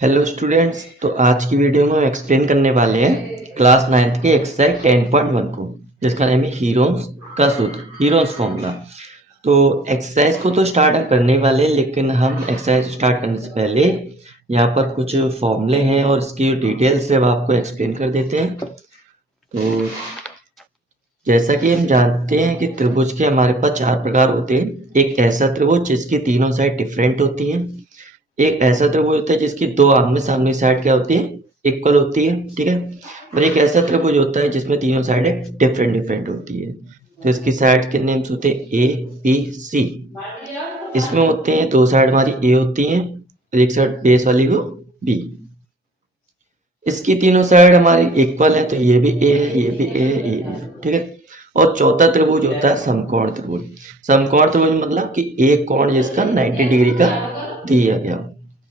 Hello students, तो आज की वीडियो में हम एक्सप्लेन करने वाले हैं क्लास 9th के एक्सरसाइज 10.1 को, जिसका नाम है हीरोन्स का सूत्र, हीरोन्स फॉर्मूला। तो एक्सरसाइज को तो स्टार्ट हम करने वाले हैं, लेकिन हम एक्सरसाइज स्टार्ट करने से पहले यहाँ पर कुछ फॉर्मूले हैं और इसकी डिटेल्स से अब आपको एक्सप्लेन कर देते हैं। तो जैसा कि हम जानते हैं कि त्रिभुज के हमारे पास चार प्रकार होते हैं। एक ऐसा त्रिभुज जिसकी तीनों साइड डिफरेंट होती हैं, एक ऐसा त्रिभुज होता है जिसकी दो आमने सामने साइड क्या होती है, इक्वल होती है, ठीक है। और एक ऐसा त्रिभुज होता है जिसमें तीनों साइडें डिफरेंट डिफरेंट होती है। तो इसकी साइड के नेम्स होते हैं ए बी सी। इसमें होते हैं दो साइड हमारी ए होती हैं और एक साइड बेस वाली को बी। इसकी तीनों साइड हमारी इक्वल है, तो ये भी ए है, ये भी ए है, ये भी है, ठीक है। और चौथा त्रिभुज होता है समकोण त्रिभुज। समकोण त्रिभुज मतलब कि एक कोण जिसका 90 डिग्री का दिया गया,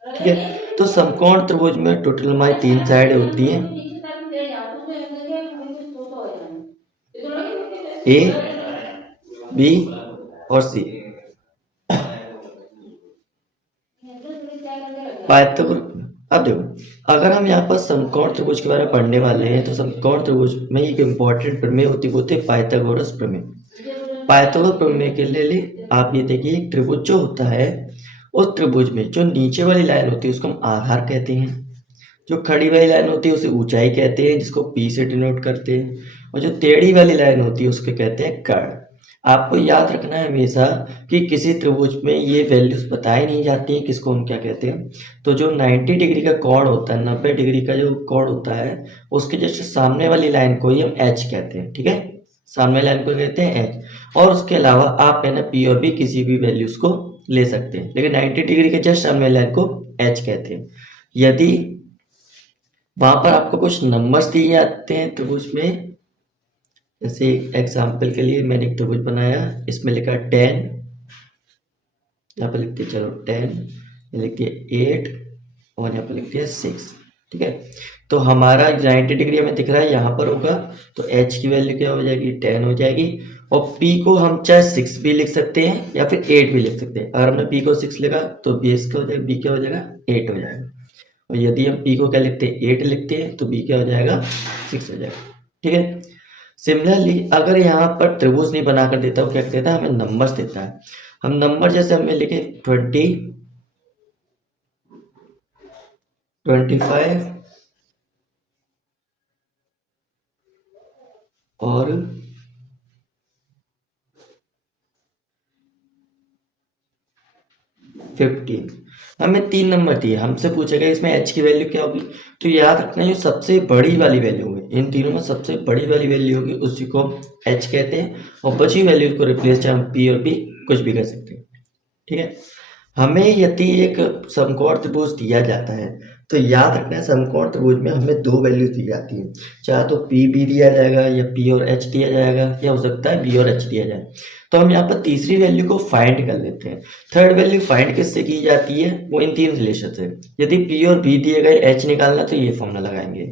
ठीक है। तो समकोण त्रिभुज में टोटल हमारी तीन साइड होती हैं, ए बी और सी। पाइथागोरस, अब देखो, अगर हम यहाँ पर समकोण त्रिभुज के बारे में पढ़ने वाले हैं तो समकोण त्रिभुज में एक इम्पॉर्टेंट प्रमेय होती है पाइथागोरस प्रमेय। पाइथागोरस प्रमेय के लिए आप ये देखिए, एक त्रिभुज जो होता है उस त्रिभुज में जो नीचे वाली लाइन होती है उसको हम आधार कहते हैं, जो खड़ी वाली लाइन होती है उसे ऊंचाई कहते हैं जिसको पी से डिनोट करते हैं, और जो टेढ़ी वाली लाइन होती है उसके कहते हैं कर्ण। आपको याद रखना है हमेशा कि किसी त्रिभुज में ये वैल्यूज बताई नहीं जाती हैं किसको हम क्या कहते हैं। तो जो 90 डिग्री का कोण होता है, 90 डिग्री का जो कोण होता है, उसके जस्ट सामने वाली लाइन को ही हम एच कहते हैं, ठीक है। सामने लाइन को कहते हैं एच। और उसके अलावा आप है ना पी और बी किसी भी वैल्यूज को ले सकते हैं, लेकिन 90 डिग्री के जस्ट सामने लाइन को एच कहते हैं। यदि वहां पर आपको कुछ नंबर्स दिए जाते हैं त्रिभुज में, जैसे एग्जाम्पल के लिए मैंने एक त्रिभुज बनाया, इसमें लिखा 10, यहाँ पर लिख दिया चलो 10, लिख दिया 8 और यहाँ पर लिख दिया 6, ठीक है। तो हमारा 90 डिग्री हमें दिख रहा है यहाँ पर होगा, तो h की वैल्यू क्या हो जाएगी, 10 हो जाएगी। और p को हम चाहे 6 भी लिख सकते हैं या फिर 8 भी लिख सकते हैं। अगर हमने p को 6 लिखा तो base क्या हो जाएगा, b क्या हो जाएगा, 8 हो जाएगा। और यदि हम p को क्या लिखते हैं, 8 लिखते हैं, तो b क्या हो जाएगा, 6 हो जाएगा, ठीक है। सिमिलरली अगर यहाँ पर त्रिभुज नहीं बनाकर देता, वो क्या देता है, हमें नंबर्स देता है। हम नंबर जैसे हमें लिखे 20, 25 और 15। हमें तीन नंबर दिए, हमसे पूछेगा इसमें h की वैल्यू क्या होगी। तो याद रखना जो सबसे बड़ी वाली वैल्यू होगी, इन तीनों में सबसे बड़ी वाली वैल्यू होगी उसी को हम h कहते हैं, और बची वैल्यू को रिप्लेस चाहे हम p और b कुछ भी कर सकते हैं, ठीक है। हमें यदि एक समकोण त्रिभुज दिया जाता है तो याद रखना है समकोण त्रिभुज में हमें दो वैल्यू दी जाती है, चाहे तो p b दिया जाएगा या p और h दिया जाएगा, या हो सकता है b और h दिया जाए। तो हम यहाँ पर तीसरी वैल्यू को फाइंड कर लेते हैं। थर्ड वैल्यू फाइंड किससे की जाती है, वो इन तीन रिलेशन से। यदि p और b दिए गए h निकालना तो ये फॉर्मूला लगाएंगे,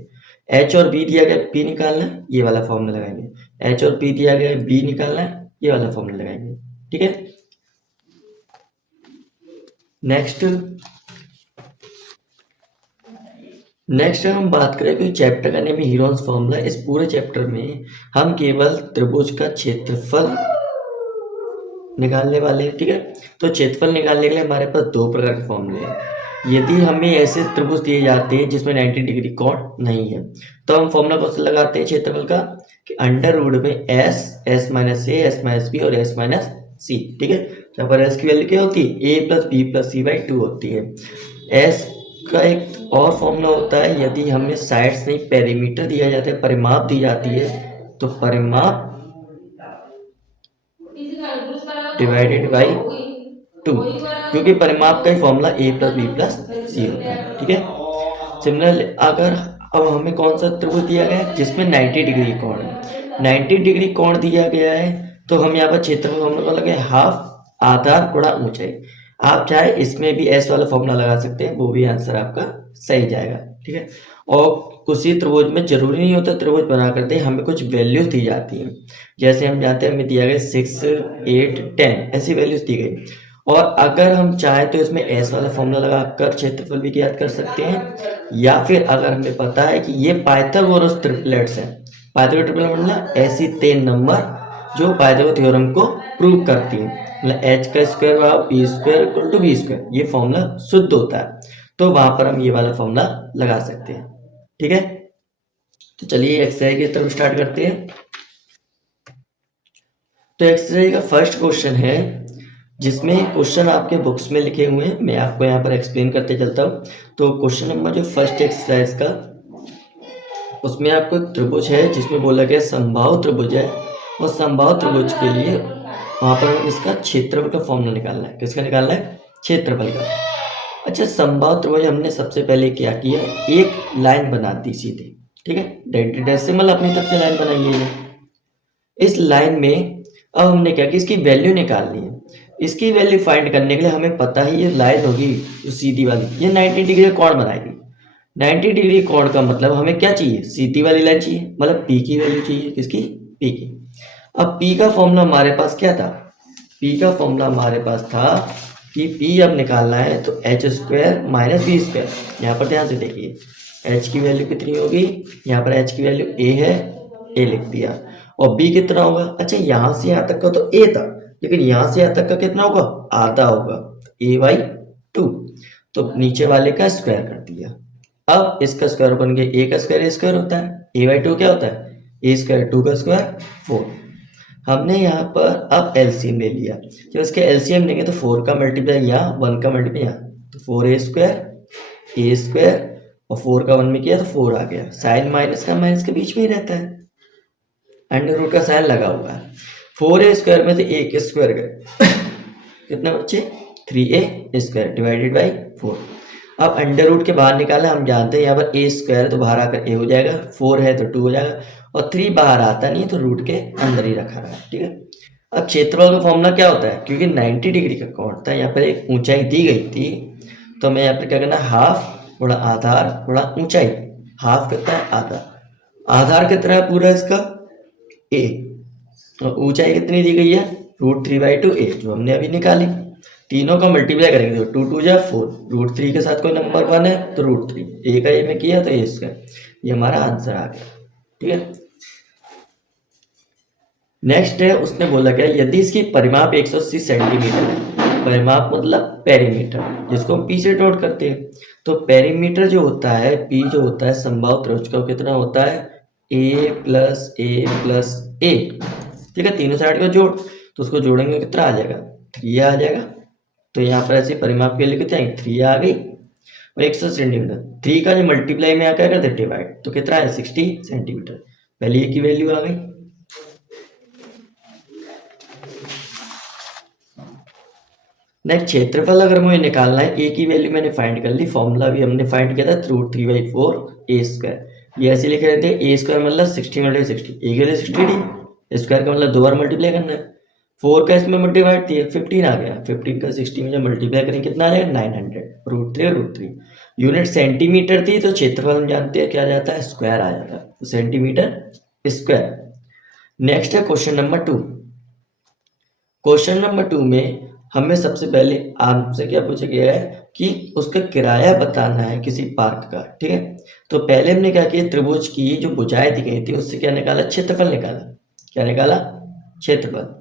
h और b दिया गया p निकालना ये वाला फॉर्मूला लगाएंगे, h और p दिया गया b निकालना ये वाला फॉर्मूला लगाएंगे, ठीक है। नेक्स्ट हम बात करें कि चैप्टर का नेम है हीरोन्स फॉर्मूला। इस पूरे चैप्टर में हम केवल त्रिभुज का क्षेत्रफल निकालने वाले हैं, ठीक है। तो क्षेत्रफल निकालने के लिए हमारे पास दो प्रकार के फॉर्मूले हैं। यदि हमें ऐसे त्रिभुज दिए जाते हैं जिसमें 90 डिग्री कोण नहीं है, तो हम फॉर्मूला कौन सा लगाते हैं क्षेत्रफल का, कि अंडर रूट में s माइनस ए, s माइनस बी और s माइनस सी, ठीक है। यहाँ पर s की वैल्यू क्या होती है, a plus B plus C by 2 होती है। s का एक और फॉर्मूला होता है, यदि हमें साइड्स नहीं पेरीमीटर दिया जाता है, परिमाप दी जाती है, तो परिमाप डिवाइडेड बाई 2, क्योंकि परिमाप का ही formula a plus B plus C होता है, ठीक है। सिमिलरली अगर अब हमें कौन सा त्रिभुज दिया गया है जिसमें 90 डिग्री कोण है, 90 डिग्री कोण दिया गया है, तो हम यहाँ पर क्षेत्रफल फॉर्मूला लगे हाफ आधार गुणा ऊंचाई। आप चाहे इसमें भी एस वाला फॉर्मूला लगा सकते हैं, वो भी आंसर आपका सही जाएगा, ठीक है। और किसी त्रिभुज में जरूरी नहीं होता त्रिभुज बना कर दे, हमें कुछ वैल्यूज दी जाती हैं। जैसे हम जानते हैं हमें दिया गया 6, 8, 10 ऐसी वैल्यूज दी गई, और अगर हम चाहें तो इसमें एस वाला फॉर्मूला लगाकर क्षेत्रफल भी ज्ञात कर सकते हैं, या फिर अगर हमें पता है कि ये पाइथागोरस ट्रिपलेट्स हैं, पाइथागोरस ट्रिपलेट मतलब ऐसी 3 नंबर जो पाइथागोरस थ्योरम को प्रूव करती हैं, मतलब एच का स्क्वायर बराबर P square equal to B square, ये फॉर्मूला शुद्ध होता है, तो वहां पर हम ये वाला फॉर्मूला लगा सकते हैं। ठीक है, तो चलिए एक्सरसाइज की तरफ स्टार्ट करते हैं। तो एक्सरसाइज का फर्स्ट क्वेश्चन है, जिसमें क्वेश्चन आपके बुक्स में लिखे हुए हैं, मैं आपको यहाँ पर एक्सप्लेन करते चलता हूँ। तो क्वेश्चन नंबर जो फर्स्ट एक्सरसाइज का, उसमें आपको एक त्रिभुज है जिसमें बोला गया समबाहु त्रिभुज है, और समबाहु त्रिभुज के लिए वहाँ पर हमें इसका क्षेत्रफल का फॉर्मूला निकालना है। किसका निकालना है? क्षेत्रफल का। अच्छा, समबाहु त्रिभुज हमने सबसे पहले क्या किया, एक लाइन बना दी सीधी, ठीक है, डेसिमल अपनी तरफ से लाइन बनाई है। इस लाइन में अब हमने क्या किया, इसकी वैल्यू निकालनी है। इसकी वैल्यू फाइंड करने के लिए हमें पता ही ये लाइन होगी जो सीधी वाली, ये 90 डिग्री का कोण बनाएगी। 90 डिग्री कोण का मतलब हमें क्या चाहिए, सीधी वाली लाइन चाहिए, मतलब पी की वैल्यू चाहिए। किसकी? पी की। अब पी का फॉर्मूला हमारे पास क्या था, पी का फॉर्मूला हमारे पास था कि पी अब निकालना है तो H square minus B square. यहाँ पर ध्यान से देखिए, एच की वैल्यू कितनी होगी, यहाँ पर एच की वैल्यू ए है, ए लिख दिया, और बी कितना होगा, अच्छा यहाँ से यहाँ तक का तो ए था, लेकिन यहाँ से यहाँ तक का कितना होगा, आधा होगा, ए बाई 2, तो नीचे वाले का स्क्वायर कर दिया। अब इसका स्क्वायर बन गया, ए का स्क्वायर होता है, ए बाई 2 क्या होता है, ए स्क्वायर, 2 का स्क्वायर 4। हमने यहाँ पर अब एलसीएम ले लिया, जब इसके एलसीएम लेंगे तो 4 का मल्टीप्लाई यहाँ, 1 का मल्टीप्लाई यहाँ, तो 4a स्क्वायर और 4 का 1 में किया तो 4 आ गया। साइन माइनस का माइनस के बीच में ही रहता है, अंडर रूट का साइन लगा हुआ है। 4a स्क्वायर में से a के स्क्वायर गए कितने बच्चे, 3a स्क्वायर डिवाइडेड बाई 4। अब अंडर रूट के बाहर निकालना, हम जानते हैं यहाँ पर a स्क्वायर तो बाहर आकर a हो जाएगा, 4 है तो 2 हो जाएगा, और 3 बाहर आता नहीं तो रूट के अंदर ही रखा रहा है। ठीक है, अब क्षेत्रफल का फॉर्मूला क्या होता है, क्योंकि 90 डिग्री का कोण था, यहाँ पर एक ऊंचाई दी गई थी, तो मैं यहाँ पर क्या करना, हाफ थोड़ा आधार थोड़ा ऊंचाई, हाफ कितना है, आधा, आधार कितना है पूरा इसका a, और ऊंचाई कितनी दी गई है, √3/2 a, जो हमने अभी निकाली। तीनों का मल्टीप्लाई करेंगे तो 2 2 जा 4, √3 के साथ कोई नंबर 1 है तो √3, a का a में किया तो a स्क्वायर, ये हमारा आंसर आ गया। ठीक है, नेक्स्ट है, उसने बोला क्या, यदि इसकी परिमाप 180 सेंटीमीटर है, परिमाप मतलब पेरीमीटर, जिसको हम पी से नोट करते हैं, तो पेरीमीटर जो होता है, पी जो होता है समबाहु त्रिभुज का, कितना होता है, a प्लस ए प्लस ए। ठीक है, तीनों साइड का जोड़, तो उसको जोड़ेंगे कितना आ जाएगा, 3 आ जाएगा। तो यहाँ पर ऐसे परिमाप के लिए कितना है, 3 आ गई, और 180 सेंटीमीटर, 3 का जो मल्टीप्लाई में क्या करते, डिवाइड, तो कितना है 60 सेंटीमीटर, पहले ए की वैल्यू आ गई। नेक्स्ट, क्षेत्रफल अगर मुझे निकालना है, ए की वैल्यू मैंने फाइंड कर ली, फॉर्मूला भी हमने फाइंड किया था, √3/4 a स्क्वायर, ये ऐसे लिखे रहते हैं, ए स्क्वायर मतलब 60 × 60, ए के लिए 60 स्क्वायर का मतलब 2 बार मल्टीप्लाई करना है, 4 का इसमें डिवाइड दिया, 15 आ गया, 15 का 60 में जब मल्टीप्लाई करेंगे कितना आ जाएगा, 900, √3 और √3, यूनिट सेंटीमीटर थी तो क्षेत्रफल हम जानते हैं क्या आ जाता है, स्क्वायर आ जाता है, तो सेंटीमीटर स्क्वायर। नेक्स्ट है क्वेश्चन नंबर 2। क्वेश्चन नंबर 2 में हमें सबसे पहले आपसे क्या पूछा गया है कि उसका किराया बताना है किसी पार्क का। ठीक है, तो पहले हमने क्या किया, त्रिभुज की जो भुजाएं दी गई थी उससे क्या निकाला, क्षेत्रफल निकाला। क्या निकाला, क्षेत्रफल।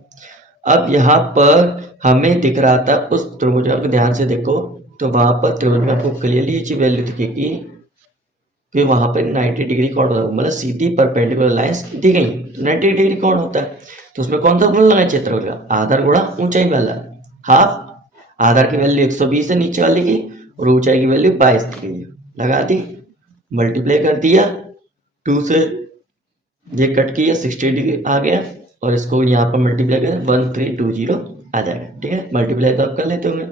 अब यहाँ पर हमें दिख रहा था उस त्रिभुज को, ध्यान से देखो तो वहां पर त्रिभुज में आपको क्लियरली ये चीज वैल्यू दिखेगी कि वहां पर 90 डिग्री कोण होता है, मतलब सीधी परपेंडिकुलर लाइंस दी गई, तो 90 डिग्री कोण होता है, तो उसमें कौन सा गुण लगा, क्षेत्रफल का, आधार गुणा ऊंचाई वाला, हाफ, आधार की वैल्यू 120 है नीचे वाले की, और ऊंचाई की वैल्यू 22 दी गई है, लगा दी, मल्टीप्लाई कर दिया, 2 से ये कट किया, 60 डिग्री आ गया, और इसको यहाँ पर मल्टीप्लाई कर 1320 आ जाएगा। ठीक है, मल्टीप्लाई तो आप कर लेते होंगे।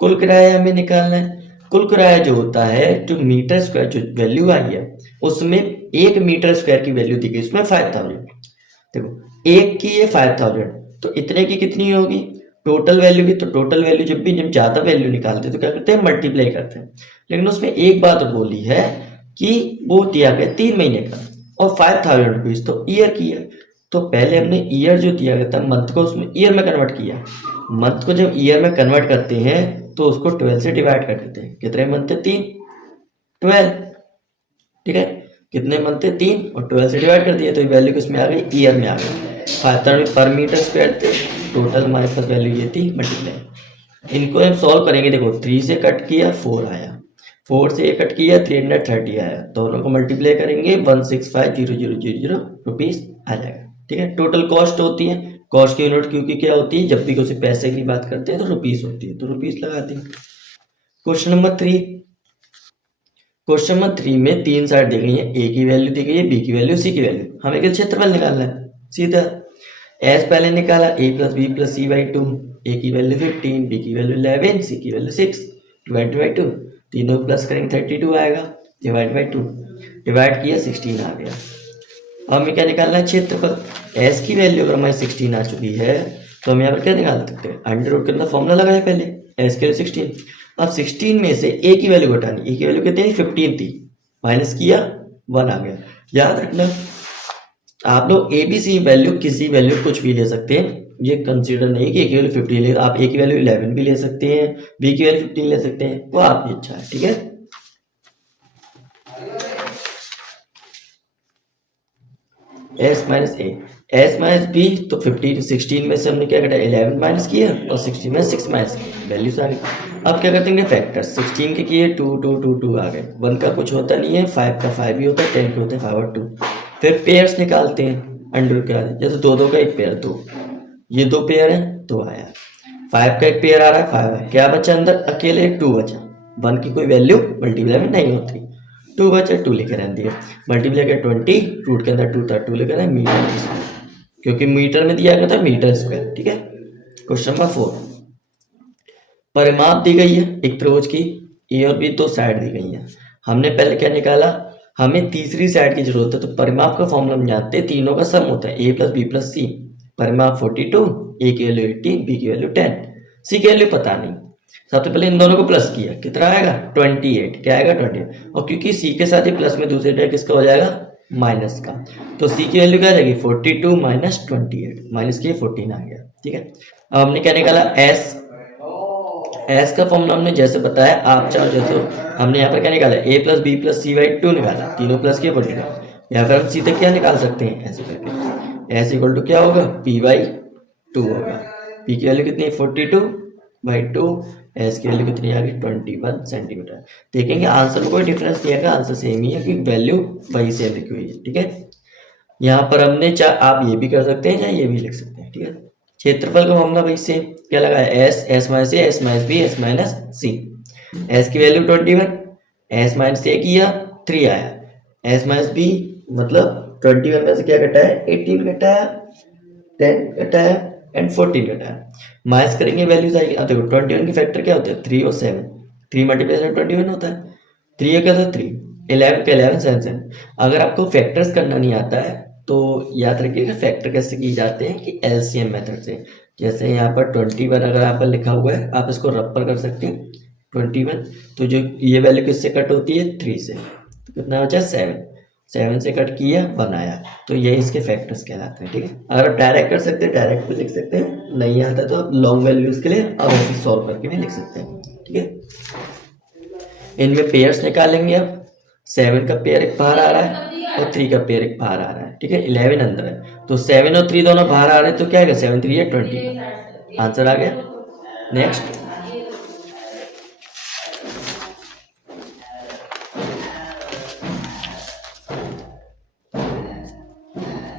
कुल किराया हमें निकालना है, कुल किराया जो होता है, जो मीटर स्क्वायर जो वैल्यू आई है उसमें 1 मीटर स्क्वायर की वैल्यू दी गई, उसमें 5000, देखो एक की ये 5000, तो इतने की कितनी होगी टोटल वैल्यू की, तो टोटल वैल्यू जब भी जब ज्यादा वैल्यू निकालते हैं तो क्या करते हैं, मल्टीप्लाई करते हैं। लेकिन उसमें एक बात बोली है कि वो दिया गया 3 महीने का, और 5000 रुपीज तो ईयर की है, तो पहले हमने ईयर जो दिया गया था मंथ को उसमें ईयर में कन्वर्ट किया। मंथ को जब ईयर में कन्वर्ट करते हैं तो उसको 12 से डिवाइड कर देते हैं। कितने मंथ थे? 3, 12। ठीक है, कितने मंथ थे? 3 और 12 से डिवाइड कर दिया तो वैल्यू किसमें आ गई? ईयर में आ गई। फाइव पर मीटर स्क्वायर थे, टोटल हमारे पास वैल्यू ये थी मल्टीप्लाई। इनको हम सॉल्व करेंगे। देखो 3 से कट किया 4 आया, 4 से ये कट किया 330 आया, दोनों को मल्टीप्लाई करेंगे 165,000 रुपीज आ जाएगा। ठीक है, टोटल कॉस्ट होती है, कॉस्ट की यूनिट क्योंकि क्या होती है, जब भी किसी पैसे की बात करते हैं तो रुपीस होती है, तो रुपीस लगाते हैं। क्वेश्चन नंबर 3, क्वेश्चन नंबर 3 में 3 साइड दी गई है, ए की वैल्यू दी गई है, बी की वैल्यू, सी की वैल्यू। हमें क्या क्षेत्रफल निकालना है, सीधा एस पहले निकाला, A plus B plus C by 2, A की वैल्यू 15, बी की वैल्यू 11, सी की वैल्यू 6, डिवाइड बाई 2, तीनों प्लस करेंगे 32 आएगा, डिवाइड बाई 2, डिवाइड किया 16 आ गया। अब हमें क्या निकालना है? क्षेत्रफल। एस की वैल्यू अगर हमारी 16 आ चुकी है तो हम यहाँ पर क्या निकाल सकते हैं? अंडर रूट के अंदर फॉर्मूला लगाया पहले, एस के लिए 16। अब 16 में से ए की वैल्यू घटानी, ए की वैल्यू कितनी थी? 15 थी, माइनस किया 1 आ गया। याद रखना आप लोग ए बी सी वैल्यू किसी वैल्यू कुछ भी ले सकते हैं, ये कंसीडर नहीं कि ए की वैल्यू 15 ले, आप ए की वैल्यू 11 भी ले सकते हैं, बी की वैल्यू 15 ले सकते हैं, वो आपकी इच्छा है। ठीक है, S minus A, S minus B, तो 15 16 में से हमने क्या घटाया? 11 माइनस किया और 16 में 6 माइनस किया, वैल्यूज आ गई। अब क्या करते हैं? फैक्टर 16 के किए 2 2 2 2 आ गए, 1 का कुछ होता नहीं है, 5 का 5 ही होता है, 10 के होते हैं 5 और 2। फिर पेयर्स निकालते हैं, अंडर के आगे, जैसे 2 2 का एक पेयर 2, ये 2 पेयर है 2 आया, 5 का एक पेयर आ रहा है 5 है, क्या बचा अंदर? अकेले 2 बचा, 1 की कोई वैल्यू मल्टीप्लाई में नहीं होती, 2 बचा 2 लेके रहने दिए, मल्टीप्लाई कर 20, रूट के अंदर 2 था 2 लेकर आए मीटर स्क्वायर, क्योंकि मीटर में दिया गया था मीटर स्क्वायर। ठीक है, क्वेश्चन नंबर 4, परिमाप दी गई है एक त्रिभुज की, ए और बी दो साइड दी गई है। हमने पहले क्या निकाला? हमें तीसरी साइड की जरूरत है, तो परिमाप का फॉर्मूला हम जानते हैं, तीनों का सम होता है ए प्लस बी प्लस सी। परिमाप 42, ए की वैल्यू 18, बी की वैल्यू 10, सी की वैल्यू पता नहीं। सबसे पहले इन दोनों को प्लस किया, कितना आएगा? 28, क्या आएगा? 28, और क्योंकि सी के साथ ही प्लस में दूसरे टर्म किसका हो जाएगा? माइनस का, तो सी की वैल्यू क्या आ जाएगी? 42 माइनस 28, माइनस की 14 आ गया। ठीक है, अब हमने क्या निकाला? एस, एस का फॉर्मूला हमने जैसे बताया, आप चाहो जैसे हो, हमने यहाँ पर क्या निकाला? A plus B plus C by 2 निकाला, तीनों प्लस किया 42, या फिर हम सीधे क्या निकाल सकते हैं? ऐसे करके एस इक्वल टू क्या होगा? पी बाई 2 होगा, पी की वैल्यू कितनी है? 42/2, एस की वैल्यू कितनी आ गई? 21 सेंटीमीटर। देखेंगे आंसर में कोई डिफरेंस नहीं आएगा, आंसर सेम ही है क्योंकि वैल्यू वही सेम लिखी हुई है। ठीक है, यहाँ पर हमने चाहे आप ये भी कर सकते हैं, चाहे ये भी लिख सकते हैं। ठीक है, क्षेत्रफल का मामला वही सेम, क्या लगाया? S, S minus A, S minus B, S minus C. S की वैल्यू 21, एस माइनस ए किया 3 आया, एस माइनस बी मतलब 21 में से क्या घटाया? 18 घटाया, 10 घटाया एंड 14 घटाया, माइनस करेंगे वैल्यूज आएगी। अब देखो 21 की फैक्टर क्या होते हैं? 3 और 7, 3 मल्टीप्लाई 21 होता है, 3 क्या था? 3, 11 का 11 7 7। अगर आपको फैक्टर्स करना नहीं आता है तो याद रखिएगा फैक्टर कैसे किए जाते हैं कि एलसीएम मेथड से। जैसे यहाँ पर 21 अगर यहाँ पर लिखा हुआ है, आप इसको रब पर कर सकते हैं 21, तो जो ये वैल्यू किससे कट होती है? 3 से, तो कितना बचा? 7, 7 से कट किया 1 आया, तो ये इसके फैक्टर्स कहलाते हैं। ठीक है, अगर आप डायरेक्ट कर सकते हैं डायरेक्ट भी लिख सकते हैं, नहीं आता तो आप लॉन्ग वैल्यूज के लिए अब ऐसे सॉल्व करके भी लिख सकते हैं। ठीक है, इनमें पेयर्स निकालेंगे अब, 7 का पेयर एक बाहर आ रहा है और 3 का पेयर एक बाहर आ रहा है। ठीक है, 11 अंदर है, तो 7 और 3 दोनों बाहर आ रहे हैं, तो क्या आएगा? 7 3 है 20, आंसर आ गया। नेक्स्ट,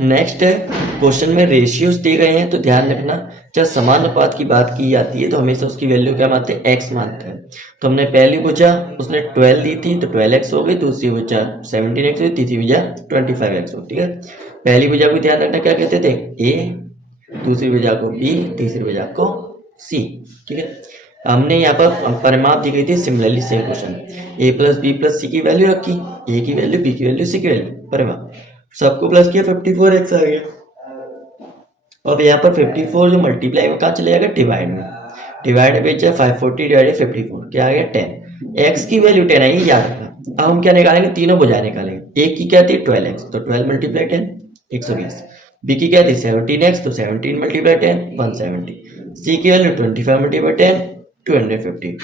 नेक्स्ट है क्वेश्चन में रेशियोज दिए गए हैं, तो ध्यान रखना जब समान अनुपात की बात की जाती है तो हमेशा उसकी वैल्यू क्या मानते हैं? एक्स मानते हैं। तो हमने पहली भुजा उसने 12 दी थी तो 12x हो गई, दूसरी भुजा 17x हुई, तीसरी भुजा 25x हो। ठीक है, पहली भुजा को ध्यान रखना क्या कहते थे? ए, दूसरी भुजा को बी, तीसरी भुजा को सी। ठीक है, हमने यहाँ पर परिमाप दी गई थी, सिमिलरली सेम क्वेश्चन, ए प्लस बी प्लस सी की वैल्यू रखी, ए की वैल्यू, बी की वैल्यू, सी की वैल्यू, परिमाप सबको प्लस किया 54x आ गया। अब यहाँ पर 54 जो मल्टीप्लाई में कहाँ चले जाएगा? डिवाइड में, डिवाइड में 540 डिवाइड 54 क्या आ गया? 10, एक्स की वैल्यू 10 आई, याद रखना। अब हम क्या निकालेंगे? तीनों भुजाएं निकालेंगे, एक की क्या थी? 12x, तो 12 मल्टीप्लाई 10 120, बी की क्या थी 17x, तो 17 मल्टीप्लाई 10 170। सी की वैल्यू 25 मल्टीप्लाई 10 250।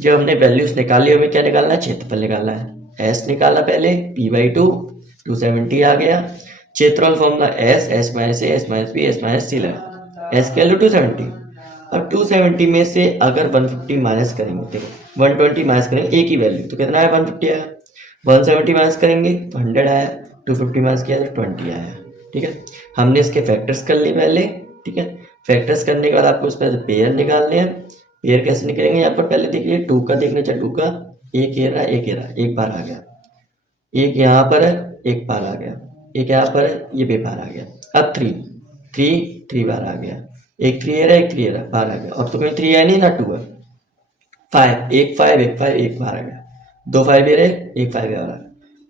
जब हमने वैल्यूज निकाली हमें क्या निकालना है, क्षेत्रफल निकालना है। एस निकाला पहले, p/2 270 आ गया। क्षेत्रफल formula S minus A, S minus B, S minus C लगा। एस की वैल्यू 270। अब 270 में से अगर 150 माइनस करेंगे, देखो 120 माइनस करेंगे एक ही वैल्यू तो कितना आया 150 आया। 170 माइनस करेंगे तो 100 आया। 250 माइनस किया तो 20 आया। ठीक है, हमने इसके फैक्टर्स कर लिए पहले। ठीक है, फैक्टर्स करने के बाद आपको उसमें पेयर निकालने हैं। पेयर कैसे निकलेंगे, यहाँ पर पहले देखिए 2 का देखने चाहिए। 2 का एक ये रहा, एक ये रहा, एक बार आ गया। एक यहाँ पर है, एक बार आ गया। एक यहाँ पर है, ये बेबार आ गया। अब 3 बार आ गया। एक 3 रहा, एक 3 रहा, बार आ गया। अब तो कोई 3 है नहीं ना, 2 है। 5 एक 5 एक 5 एक बार आ गया। 2 5 ये रहे, एक 5 आ रहा,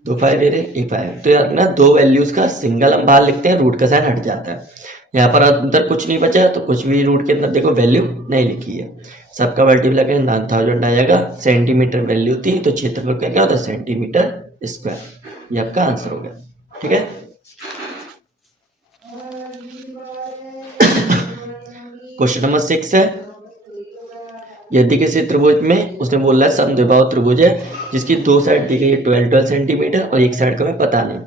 2 5 ये रहे, एक 5। तो यार ना दो वैल्यूज का सिंगल हम बाहर लिखते हैं, रूट का साइन हट जाता है। यहाँ पर अंदर कुछ नहीं बचा तो कुछ भी रूट के अंदर देखो वैल्यू नहीं लिखी है। सबका मल्टीप्लाई करें 9000 आएगा। सेंटीमीटर वैल्यू थी तो क्षेत्रफल का क्या होता है सेंटीमीटर स्क्वायर। ये आपका आंसर हो गया। ठीक है, क्वेश्चन नंबर 6 है। यदि किसी त्रिभुज में उसने बोला है समद्विबाहु त्रिभुज है जिसकी दो साइड दी गई है 12 सेंटीमीटर और एक साइड का हमें पता नहीं,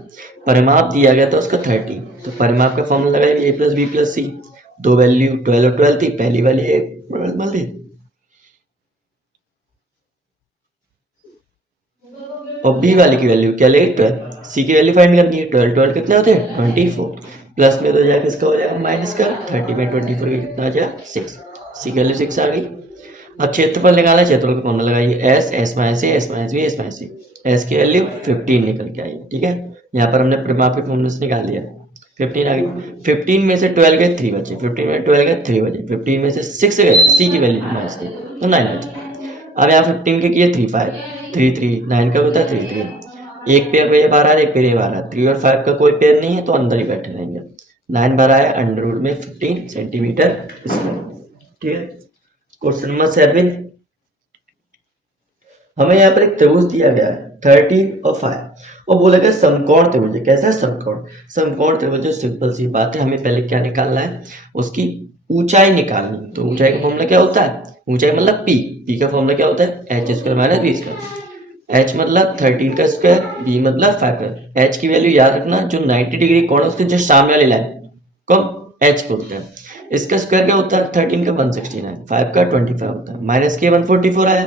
परिमाप दिया गया था उसका 30। तो परिमाप का फॉर्मूला लगाएंगे a + b + c। दो वैल्यू 12 और 12 थी, पहली वाली a मान ली और b वाली की वैल्यू क्या लेगी 12। c की वैल्यू फाइंड करनी है। 12 12 कितने होते हैं 24। प्लस में तो जाएगा इसका हो जाएगा माइनस का 30 में 24 का कितना आ जाएगा 6। सी की वैल्यू 6 आ गई। अब क्षेत्रफल निकाला है, क्षेत्रफल का फॉर्मूला लगाइए S minus A, S minus B, S minus C. S की वैल्यू 15 निकल के आई। ठीक है, यहाँ पर हमने परिमाप के फॉर्मूले से निकाल लिया 15 आ गई। 15 में से 12 गए 3 बचे, 15 में 12 गए 3 बचे, 15 में से 6 गए, सी की वैल्यू माइनस की तो 9 बचे। अब यहाँ 15 के किए 3 5 3 3 9 का होता है 3 3। एक पेयर पे ये बार आ रहा है, एक पेयर ये बार आ रहा है। 3 और 5 का कोई पेयर नहीं है तो अंदर ही बैठे रहेंगे। 9 बार आया अंडर रूट में 15 सेंटीमीटर स्क्वायर। ठीक है, क्वेश्चन नंबर 7। हमें यहाँ पर एक त्रिभुज दिया गया है 30 और 5 और बोला गया समकोण त्रिभुज है। कैसा है समकोण, समकोण त्रिभुज। सिंपल सी बात है, हमें पहले क्या निकालना है उसकी ऊंचाई निकालनी। तो ऊंचाई का फॉर्मूला क्या होता है, ऊंचाई मतलब p का फॉर्मूला क्या होता है h² माइनस b²। h मतलब 13 का स्क्वायर, b मतलब 5 का। h की वैल्यू याद रखना, जो 90 डिग्री कोण है उसके जो सामने वाली लाइन को h बोलते हैं। इसका स्क्वायर क्या होता है 13 का 169, 5 का 25 होता है, माइनस के 144 आया।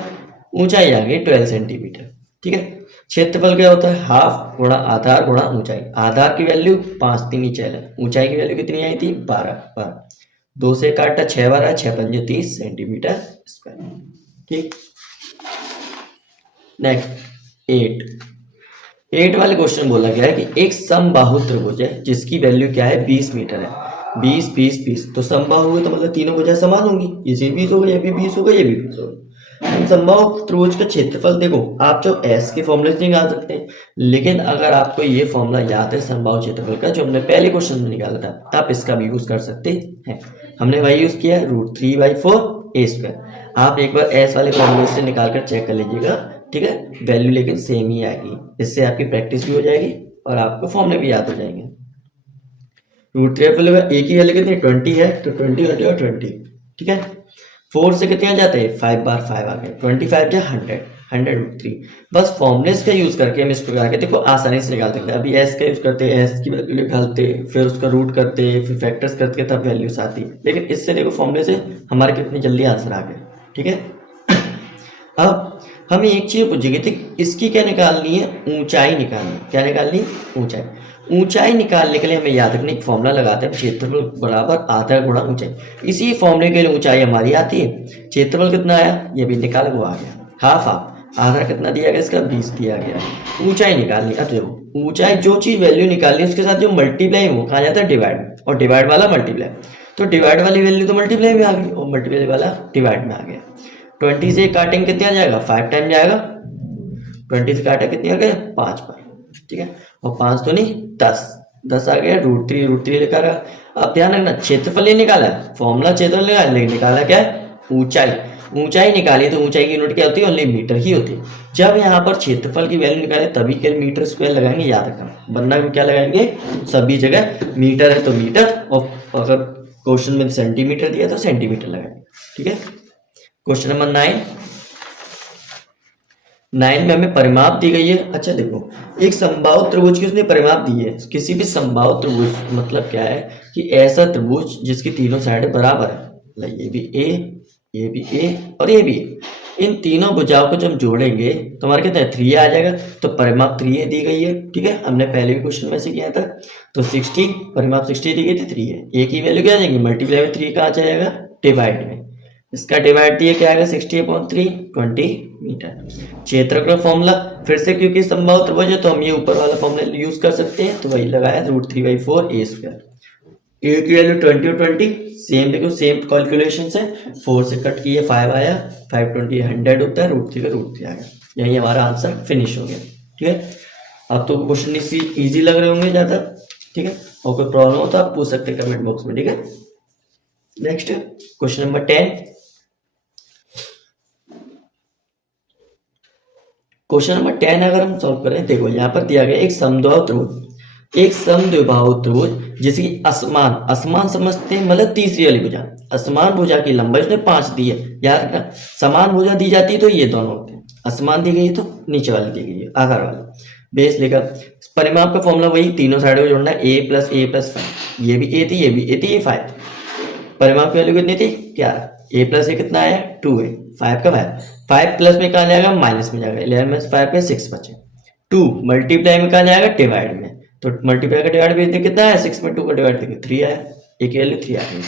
ऊंचाई आ गई 12 सेंटीमीटर। ठीक है, क्षेत्रफल क्या होता है हाफ गुणा आधार गुणा ऊंचाई। आधार की वैल्यू 5 3 नीचे है, ऊंचाई की वैल्यू कितनी आई थी 12। 2 से काटा 6 बार है, 6 पंजे 30 सेंटीमीटर स्क्वायर। ठीक, नेक्स्ट 8 वाले क्वेश्चन बोला गया है कि एक समबाहु त्रिभुज है जिसकी वैल्यू क्या है 20 मीटर है। 20 20 20 तो समबाहु है तो मतलब तीनों भुजाएं समान होंगी। ये 20 होगा, ये भी 20 होगा, ये भी 20 होगा। समबाहु त्रिभुज का क्षेत्रफल देखो, आप जो एस के फॉर्मूले से निकाल सकते हैं, लेकिन अगर आपको ये फॉर्मूला याद है समबाहु क्षेत्रफल का जो हमने पहले क्वेश्चन में निकाला था, आप इसका भी यूज कर सकते हैं। हमने वही यूज किया √3/4a²। आप एक बार एस वाले फॉर्मूले से निकाल कर चेक कर लीजिएगा। ठीक है, वैल्यू लेकिन सेम ही आएगी। इससे आपकी प्रैक्टिस भी हो जाएगी और आपको फॉर्मूले भी याद हो जाएंगे। √3 एक ही वैल्यू कितनी 20 है तो 20 घटे और 20। ठीक है, 4 से कितने आ जाते हैं 5 बार 5 आ गए, 25 या 100 100√3। बस फॉर्मुलेस का यूज करके हम इस प्रकार के देखो आसानी से निकाल सकते हैं। अभी एस का यूज करते हैं, एस की वैल्यू निकालते, फिर उसका रूट करते, फिर फैक्टर्स करके तब वैल्यूज आती। लेकिन इससे देखो फॉर्मूले से हमारे कितनी जल्दी आंसर आ गए। ठीक है, अब हमें एक चीज पूछी गई थी, इसकी क्या निकालनी है ऊंचाई निकालनी। क्या निकालनी ऊंचाई। ऊंचाई निकालने के लिए हमें याद रखने एक फॉर्मूला लगाते हैं क्षेत्रफल बराबर आधार गुणा ऊंचाई। इसी फॉर्मूले के लिए ऊंचाई हमारी आती है। क्षेत्रफल कितना आया ये भी निकाल वो आ गया हाफ हाफ। आधार कितना दिया गया इसका 20 दिया गया। ऊंचाई निकालनी, अब देखो ऊंचाई जो चीज वैल्यू निकालनी है उसके साथ जो मल्टीप्लाई वो कहा जाता है डिवाइड में, और डिवाइड वाला मल्टीप्लाई। तो डिवाइड वाली वैल्यू तो मल्टीप्लाई में आ गई और मल्टीप्लाई वाला डिवाइड में आ गया। 20 से काटेंगे कितने आ जाएगा 5 टाइम जाएगा। 20 से काटा कितनी आ गया 5 बार। ठीक है, और 5 तो नहीं 10 आ गया। √3 लेकर अब ध्यान रखना क्षेत्रफल ये निकाला है, फॉर्मूला क्षेत्रफल निकाला, लेकिन निकाला क्या है ऊंचाई, ऊंचाई निकाली तो ऊंचाई की यूनिट क्या होती है, ओनली मीटर ही होती है। जब यहाँ पर क्षेत्रफल की वैल्यू निकाले तभी के मीटर स्क्वायर लगाएंगे, याद रखना, वरना हम क्या लगाएंगे, सभी जगह मीटर है तो मीटर, और अगर क्वेश्चन में सेंटीमीटर दिया तो सेंटीमीटर लगाएंगे। ठीक है, क्वेश्चन नंबर 9, 9 में हमें परिमाप दी गई है। अच्छा देखो, एक समबाहु त्रिभुज की उसने परिमाप दी है। किसी भी समबाहु त्रिभुज मतलब क्या है कि ऐसा त्रिभुज जिसकी तीनों साइड बराबर है, मतलब ये भी ए, ये भी ए और ये भी ए, इन तीनों भुजाओं को जब जोड़ेंगे तो हमारे कितना 3 आ जाएगा। तो परिमाप 3 दी गई है। ठीक है, हमने पहले भी क्वेश्चन में से किया था। तो 60, परिमाप 60 दी गई थी, 3 है। ए की वैल्यू क्या आ जाएगी, मल्टीप्लाई में 3 कहाँ जाएगा, डिवाइड में। इसका डिवाइड दिए क्या आएगा, 60/3, 20 मीटर। क्षेत्र का फॉर्मूला फिर से, क्योंकि संभव त्रिभुज है तो हम ये ऊपर वाला फॉर्मूला यूज कर सकते हैं, तो वही लगाया √3/4 ए स्क्वायर। ए की वैल्यू 20 और 20 सेम, देखो सेम कैलकुलेशन से 4 से कट किए 5 आया, 5 20 100 होता है, √3 का √3 आ गया। यही हमारा आंसर फिनिश हो गया। ठीक है, अब तो क्वेश्चन इजी लग रहे होंगे ज्यादा। ठीक है, और कोई प्रॉब्लम हो तो आप पूछ सकते हैं कमेंट बॉक्स में। ठीक है, next question number 10। Question number 10 अगर हम सॉल्व करें, देखो यहाँ पर दिया गया एक समद्विबाहु त्रिभुज, एक समद्विबाहु त्रिभुज जिसकी असमान, असमान समझते हैं मतलब तीसरी वाली भुजा, असमान भुजा की लंबाई उसने 5 दी है। याद रखना, समान भुजा दी जाती है तो ये दोनों होते हैं, असमान दी गई है तो नीचे वाली दी गई है, आकार वाली। बेस लेकर परिमाप का फॉर्मूला वही, तीनों साइडों को जोड़ना है, a+a+5, ये भी a थी, ये भी a थी, ये 5। परिमाप की वैल्यू कितनी थी, 11। a+a कितना आया, 2 है, 5 का 5, 5 प्लस में कहाँ जाएगा, माइनस में जाएगा, 11 में 5 पे 6 बचे। 2 मल्टीप्लाई में कहाँ जाएगा, डिवाइड में, तो मल्टीप्लाई का डिवाइड भी कितना है, 6 में 2 का डिवाइड देखिए 3 आया, एक वैल्यू 3 आ गई।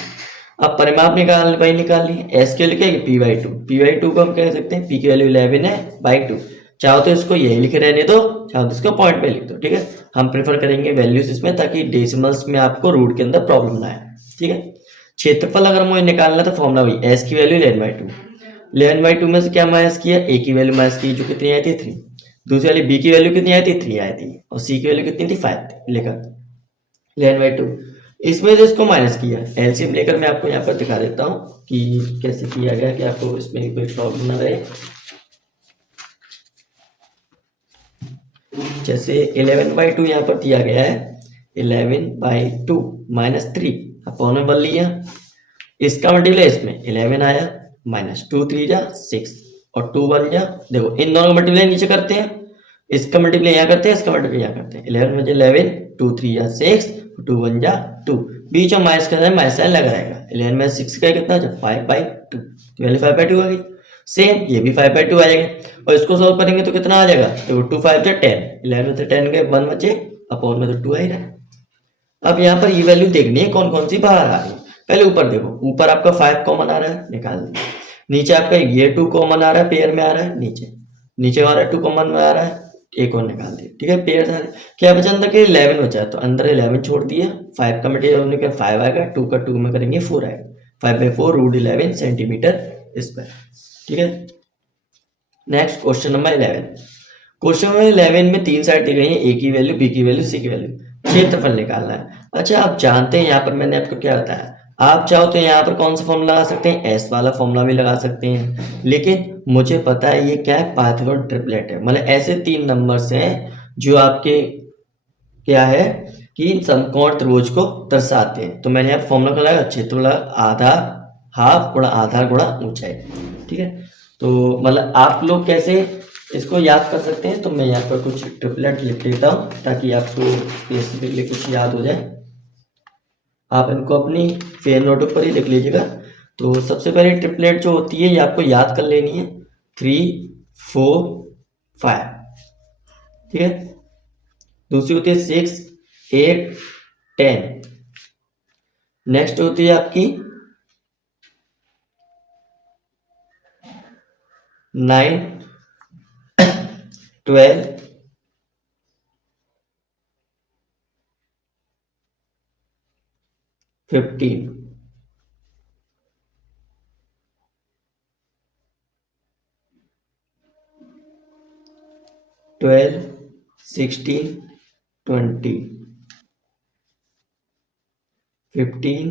अब परिमाप निकाल वही निकाल ली, एस के लिए क्या है, p/2, p/2 को हम कह सकते हैं, p की वैल्यू 11 है बाई 2। चाहो तो इसको यही लिखे रहने दो, चाहो तो इसको पॉइंट पे लिख दो। ठीक है, हम प्रेफर करेंगे वैल्यूज इसमें, ताकि डेसिमल्स में आपको रूट के अंदर प्रॉब्लम ना आए। ठीक है, क्षेत्रफल अगर मुझे निकालना तो फॉर्मूला वही, एस की वैल्यू 11/2, 11/2 में से क्या माइनस किया, ए की वैल्यू माइनस की, जो कितनी आई थी 3। दूसरी वाली बी की वैल्यू कितनी आई थी, 3 आई थी, और सी की वैल्यू कितनी थी, 5 थी, लिखा 11/2। इसमें से इसको माइनस किया, एलसीएम लेकर मैं आपको यहाँ पर दिखा देता हूँ कि कैसे किया गया, कि आपको इसमें कोई प्रॉब्लम ना रहे। जैसे 11/2 यहाँ पर दिया गया है, 11/2 -3 अपॉन में बन लिया, इसका मल्टीप्लाई इसमें 11 आया, -2 3 जा 6 और 2 1 जा, देखो इन दोनों का मल्टीप्लाई नीचे करते हैं, इसका मल्टीप्लाई यहाँ करते हैं, इसका मल्टीप्लाई यहाँ करते हैं, 11 में 11, 2 3 जा 6, 2 1 जा 2, बीच में माइनस करना है, माइनस साइन लगा रहेगा। 11 में 6 का कितना, जब 5/2, तो वैल्यू 5/2 आ गई। सेम ये भी 5/2 आ जाएगा, और इसको सॉल्व करेंगे तो कितना आ जाएगा, देखो 2 5 जा 10, 11 में से 10 के 1 बचे, अपॉन में तो 2 आएगा। अब यहाँ पर ये वैल्यू देखनी है कौन कौन सी बाहर आ रही है। पहले ऊपर देखो, ऊपर आपका 5 कॉमन आ रहा है, निकाल दिया। नीचे आपका ये 2 कॉमन आ रहा है, पेयर में आ रहा है, नीचे नीचे हमारा 2 कॉमन में आ रहा है, एक और निकाल दिया। ठीक है, पेयर आ रहा है, क्या बचा अंदर के 11 बचा है, तो अंदर 11 छोड़ दिया, 5 का मटेरियल होने का 5 आएगा, 2 का 2 में करेंगे 4 आएगा, 5/4 √11 सेंटीमीटर स्क्वायर। ठीक है, next question number 11। Question number 11 में 3 साइड दी गई है, ए की वैल्यू, बी की वैल्यू, सी की वैल्यू, क्षेत्रफल निकालना है। अच्छा, आप जानते हैं यहाँ पर मैंने आपको क्या बताया, आप चाहो तो यहाँ पर कौन सा फॉर्मूला लगा सकते हैं, एस वाला फॉर्मूला भी लगा सकते हैं, लेकिन मुझे पता है ये क्या है, पाइथागोरस ट्रिपलेट है, मतलब ऐसे 3 नंबर्स हैं जो आपके क्या है कि समकोण त्रिभुज को दर्शाते हैं। तो मैंने यहाँ फॉर्मूला का लगाया, क्षेत्रफल आधार हाफ गुणा आधार गुणा ऊंचाई। ठीक है, तो मतलब आप लोग कैसे इसको याद कर सकते हैं, तो मैं यहाँ पर कुछ ट्रिपलेट लिख लेता हूँ ताकि आपको स्पेसिफिकली कुछ याद हो जाए। आप इनको अपनी पेन नोटबुक पर ही लिख लीजिएगा। तो सबसे पहले ट्रिपलेट जो होती है ये आपको याद कर लेनी है, 3 4 5। ठीक है, दूसरी होती है 6 8 10। नेक्स्ट होती है आपकी 9 12 15। 12 16 20 15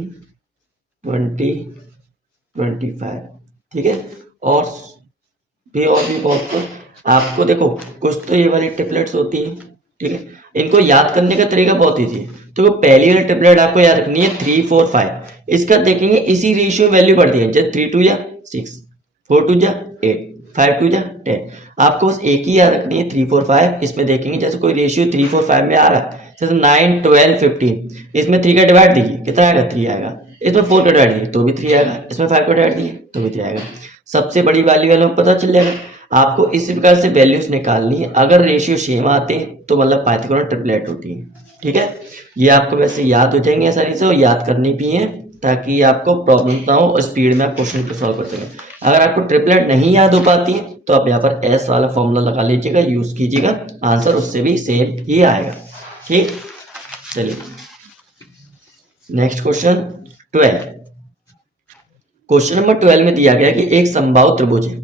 20 25। ठीक है। और भी बहुत कुछ आपको देखो, कुछ तो ये वाली ट्रिपलेट्स होती हैं, ठीक है। इनको याद करने का तरीका बहुत ईजी है। तो पहली वाली ट्रिपलेट आपको याद रखनी है 3 4 5। इसका देखेंगे इसी रेशियो वैल्यू बढ़ती है, जैसे 3 2 या 6, 4 2 जा 8, 5 2 जा 10। आपको बस एक ही याद रखनी है 3 4 5। इसमें देखेंगे जैसे कोई रेशियो 3 4 5 में आ रहा है, जैसे 9 12 15, इसमें 3 का डिवाइड दीजिए, कितना आएगा? 3 आएगा। इसमें 4 का डिवाइड दीजिए तो भी 3 आएगा। इसमें 5 का डिवाइड दीजिए तो भी 3 आएगा। सबसे बड़ी वाली वालों को पता चल जाएगा। आपको इसी प्रकार से वैल्यूज निकालनी है। अगर रेशियो सेम आते हैं तो मतलब पाइथागोरस ट्रिपलेट होती है, ठीक है। ये आपको वैसे याद हो जाएंगे आसानी से, और याद करनी भी है ताकि आपको प्रॉब्लम ना हो और स्पीड में आप क्वेश्चन को सॉल्व कर सकें। अगर आपको ट्रिपलेट नहीं याद हो पाती है तो आप यहाँ पर एस वाला फॉर्मूला लगा लीजिएगा, यूज कीजिएगा, आंसर उससे भी सेम ही आएगा। ठीक, चलिए नेक्स्ट क्वेश्चन 12। क्वेश्चन नंबर 12 में दिया गया कि एक समबाहु त्रिभुज है,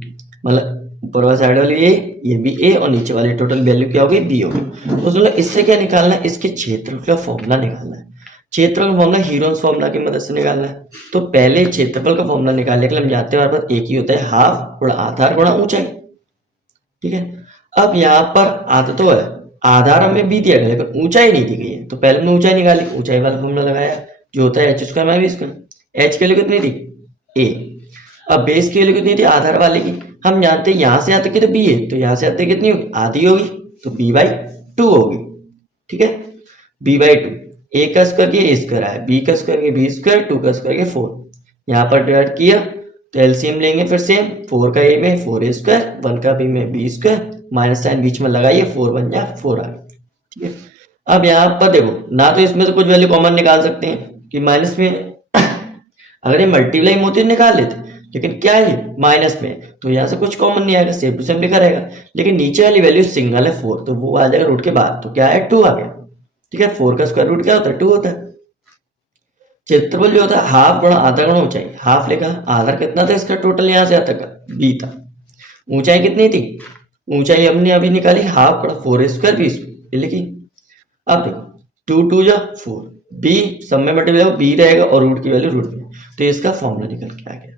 मतलब ऊपर वाला साइड वाली ये भी ए और नीचे वाली टोटल वैल्यू क्या होगी? बी होगी। तो चलो इससे क्या निकालना है? इसके क्षेत्रफल का फॉर्मूला निकालना है। क्षेत्रफल का फॉर्मूला हीरोन्स फॉर्मूला की मदद से निकालना है। तो पहले क्षेत्रफल का फॉर्मूला निकालने के लिए हम जानते हैं हमारे पास एक ही होता है, हाफ गुणा आधार गुणा ऊंचाई, ठीक है। अब यहाँ पर आधा तो है, आधार हमें बी दिया गया लेकिन ऊंचाई नहीं दी गई है, तो पहले हमने ऊंचाई निकाली, ऊंचाई वाला फॉर्मूला लगाया जो होता है H square minus B square. H के लिए कितनी थी? ए। अब बेस की वैल्यू कितनी थी आधार वाले की? हम जानते हैं यहाँ से आते कि तो बी है, तो यहाँ से आते कितनी होगी? आधी होगी, तो बी बाई 2 होगी, ठीक है। बी बाई 2, ए का स्क्वायर किया ए स्क्वायर आया, बी का स्क्वायर किया बी स्क्वायर, 2 का स्क्वायर किया 4। यहाँ पर डिवाइड किया तो एलसीएम लेंगे फिर सेम, 4 का ए में 4 ए स्क्वायर, 1 का बी में बी स्क्वायर, माइनस साइन बीच में लगाइए, 4 बन जाए 4 आ गया, ठीक है। अब यहाँ पर देखो ना, तो इसमें से कुछ वैल्यू कॉमन निकाल सकते हैं कि माइनस में अगर ये मल्टीप्लाई में होती निकाल लेते, लेकिन क्या है माइनस में, तो यहाँ से कुछ कॉमन नहीं आएगा, सेम टू सेम लिखा रहेगा। लेकिन नीचे वाली वैल्यू सिंगल है 4, तो वो आ जाएगा रूट के बाद, तो क्या है 2 आ गया, ठीक है। 4 का स्क्वायर रूट क्या होता है? 2 होता है। क्षेत्रफल जो होता है हाफ गुणा आधा गुणा ऊंचाई, हाफ लिखा, आधार कितना था इसका टोटल यहाँ से आता का? बी था। ऊंचाई कितनी थी? ऊंचाई हमने अभी निकाली हाफ गुणा 4 स्क्वायर बी स्क्वायर लिखी। अब देखो 2 2 जा 4, बी सब में मल्टीप्लाई बी रहेगा और रूट की वैल्यू रूट में, तो इसका फॉर्मूला निकल के आ गया,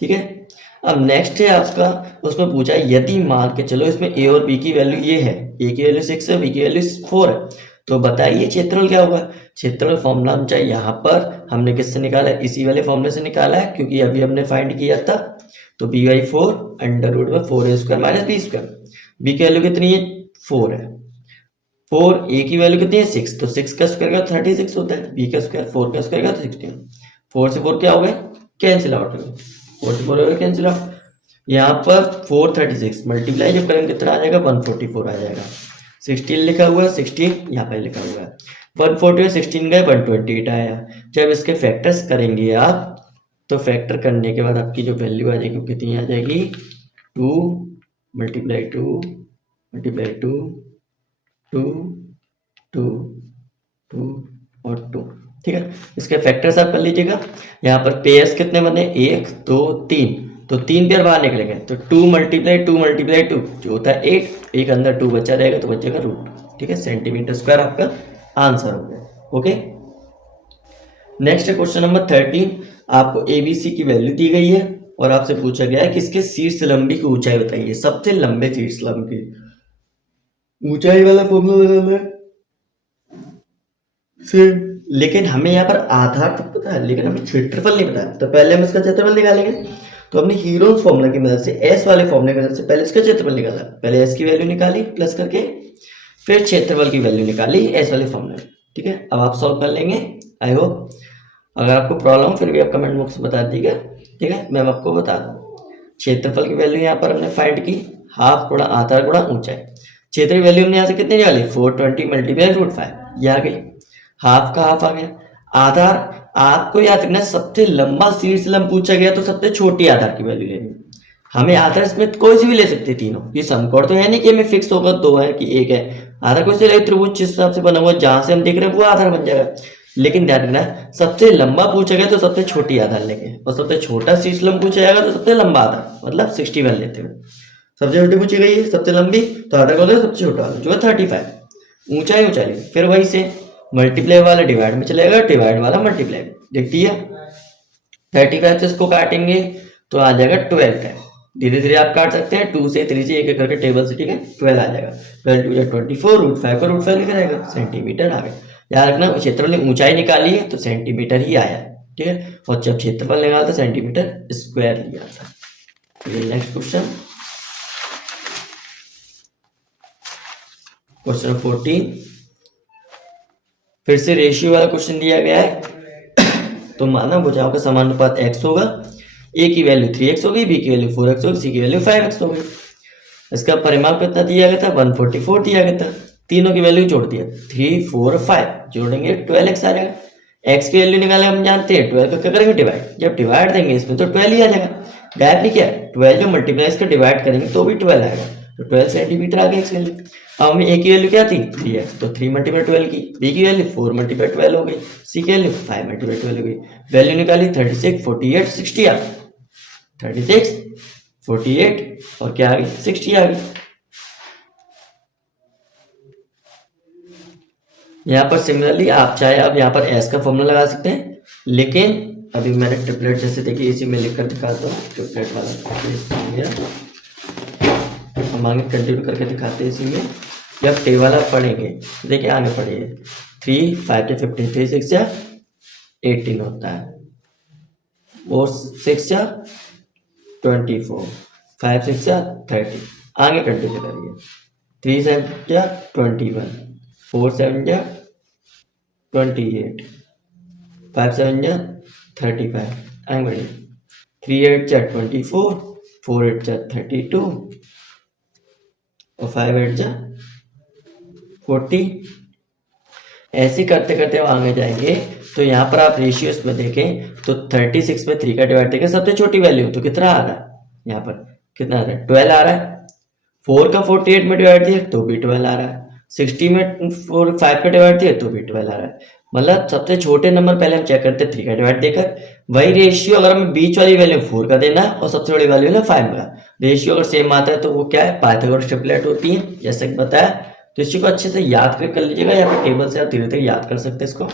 ठीक है। अब नेक्स्ट है आपका, उसमें पूछा यदि मान के चलो इसमें ए और बी की वैल्यू ये है, ए की वैल्यू 6 है, बी की वैल्यू 4 है, तो बताइए क्षेत्रफल क्या होगा? क्षेत्रफल फॉर्मूला हम चाहिए यहाँ पर हमने किससे निकाला है? इसी वाले फॉर्मूले से निकाला है, क्योंकि अभी हमने फाइंड किया था। तो बी बाई 4 अंडर रूट में 4 A square minus B square. B की वैल्यू कितनी है? 4 है। 4, ए की वैल्यू कितनी है? 6, तो 6 का स्क्वायर का 36 होता है, बी का स्क्वायर 4 का स्क्वायर का 16। 4 से 4 क्या हो गए? कैंसिल आउट हो गए, 4 से 4 हो गए कैंसिल आउट। यहाँ पर 436 मल्टीप्लाई जब करेंगे कितना आ जाएगा? 144 आ जाएगा। 16 लिखा हुआ है, 16 यहाँ पे लिखा हुआ है, 140 16 गए 128 आया। जब इसके फैक्टर्स करेंगे आप, तो फैक्टर करने के बाद आपकी जो वैल्यू आ जाएगी वो कितनी आ जाएगी? 2 मल्टीप्लाई 2 मल्टीप्लाई 2 2 2 2 और 2, ठीक है। इसके फैक्टर्स आप कर लीजिएगा। यहाँ पर पेयर्स कितने बने? 1 2 3, तो 3 पेयर बाहर निकलेंगे, तो 2 मल्टीप्लाई 2 मल्टीप्लाई 2 जो होता है 8, एक अंदर 2 बचा रहेगा तो बचेगा रूट, ठीक है। सेंटीमीटर स्क्वायर आपका आंसर हो गया, ओके। नेक्स्ट है क्वेश्चन नंबर 13। आपको एबीसी की वैल्यू दी गई है और आपसे पूछा गया है कि इसके शीर्ष लंबी की ऊंचाई बताइए। सबसे लंबे शीर्ष लंबी ऊंचाई वाला फॉर्मूला लगाना है सेम, लेकिन हमें यहाँ पर आधार तक पता है लेकिन हमें क्षेत्रफल नहीं पता है, तो पहले हम इसका क्षेत्रफल निकालेंगे। तो हमने हीरोन्स फॉर्मूला की मदद से, एस वाले फॉर्मूले की मदद से पहले इसका क्षेत्रफल निकाला, पहले एस की वैल्यू निकाली प्लस करके, फिर क्षेत्रफल की वैल्यू निकाली एस वाले फॉर्मूले, ठीक है। अब आप सॉल्व कर लेंगे आई होप। अगर आपको प्रॉब्लम फिर भी आप कमेंट बॉक्स में बता दीजिएगा, ठीक है, मैं आपको बता दूँ। क्षेत्रफल की वैल्यू यहाँ पर हमने फाइंड की, हाफ गुणा आधार गुणा ऊंचाई। क्षेत्र की वैल्यू हमने यहाँ से कितनी निकाली? 420 मल्टीप्लाई रूट 5, ये आ गई। हाफ का हाफ आ गया। आधार आपको याद रखना, सबसे लंबा शीर्ष लंब पूछा गया तो सबसे छोटी आधार की वैल्यू लेनी। हमें आधार इसमें कोई सी भी ले सकते तीनों, ये समकोण तो है नहीं कि हमें फिक्स होगा 2 है कि 1 है। आधार कोई से त्रिभुज जिस हिसाब से बना हुआ जहां से हम देख रहे हैं वो आधार बन जाएगा। लेकिन ध्यान रखना, सबसे लंबा पूछा गया तो सबसे छोटी आधार लेंगे, और सबसे छोटा शीर्ष लंब पूछा जाएगा तो सबसे लंबा आधार, मतलब 61 लेते हैं। सबसे छोटी पूछी गई है सबसे लंबी, तो आधार का सबसे छोटा जो है 35। ऊंचाई ऊंचाई फिर वही से मल्टीप्लाई वाला डिवाइड में चलेगा, डिवाइड वाला मल्टीप्लाई में, देखिए 35 से इसको काटेंगे तो आ जाएगा 12 का। धीरे धीरे आप काट सकते हैं 2 से 3 से एक एक करके टेबल से, ठीक है। 12 आ जाएगा, 12 2 24, रूट 5 का रूट 5 लिखा रहेगा, सेंटीमीटर आ गया। याद रखना क्षेत्रफल ने ऊंचाई निकाली है तो सेंटीमीटर ही आया, ठीक है। और जब क्षेत्रफल निकाला था सेंटीमीटर स्क्वायर लिया था। नेक्स्ट क्वेश्चन, क्वेश्चन 14 फिर से रेशियो वाला क्वेश्चन दिया गया है। तो माना भुजाओं का समानुपात x होगा, a की वैल्यू 3x होगी, b की वैल्यू 4x होगी, c की वैल्यू 5x होगी। इसका परिमाप कितना दिया गया था, 144 दिया गया था। तीनों की वैल्यू जोड़ दिया, 3 4 5 जोड़ेंगे 12x आ जाएगा। x की वैल्यू निकाले हम जानते हैं, 12 का क्या करेंगे डिवाइड, जब डिवाइड देंगे इसमें तो 12 ही आ जाएगा। गैप नहीं क्या है, 12 जो मल्टीप्लाई इसका डिवाइड करेंगे तो भी 12 आएगा, तो 12 सेंटीमीटर आ गया x वैल्यू। अब हमें a की वैल्यू क्या थी 3x, तो 3 मल्टीप्लाई 12 की, b की वैल्यू 4 मल्टीप्लाई 12 हो गई, c की वैल्यू 5 मल्टीप्लाई 12 हो गई। वैल्यू निकाली 36 48 60 आ गई, 36 48 और क्या आ गई 60 आ गई। यहाँ पर सिमिलरली आप चाहे अब यहाँ पर s का फॉर्मूला लगा सकते हैं, लेकिन अभी मैंने ट्रिपलेट जैसे देखिए इसी में लिखकर दिखाता हूँ। ट्रिपलेट वाला हम आगे कंटिन्यू करके दिखाते हैं। इसी में जब टे वाला पढ़ेंगे देखिए आगे पढ़िए, 3 5 या 15, 3 6 या 18 होता है, और 6 या 24, 5 6 या 30, आगे कंटिन्यू करिए। 3 7 या 21, 4 7 या 28, 5 7 या 35, आगे बढ़िए। 3 8 या 24, 4 8 या 32 और 5 8 या 40। ऐसे करते करते हम आगे जाएंगे। तो यहाँ पर आप रेशियोस में देखें तो 36 में 3 का डिवाइड देखें, सबसे छोटी वैल्यू तो कितना आ रहा है, यहाँ पर कितना आ रहा है 12 आ रहा है। 4 का 48 में डिवाइड दिया तो भी 12 आ रहा है। 60 में 4 5 का डिवाइड दिया तो भी 12 आ रहा है। मतलब सबसे छोटे नंबर पहले हम चेक करते हैं 3 का डिवाइड देकर। वही रेशियो अगर हमें बीच वाली वैल्यू 4 का देना है और सबसे बड़ी वैल्यू है 5 का, रेशियो अगर सेम आता है तो वो क्या है पाइथागोरस ट्रिपलेट होती है, जैसे कि बताया। तो इसी को अच्छे से याद कर लीजिएगा, या फिर टेबल से आप धीरे धीरे याद कर सकते हैं इसको।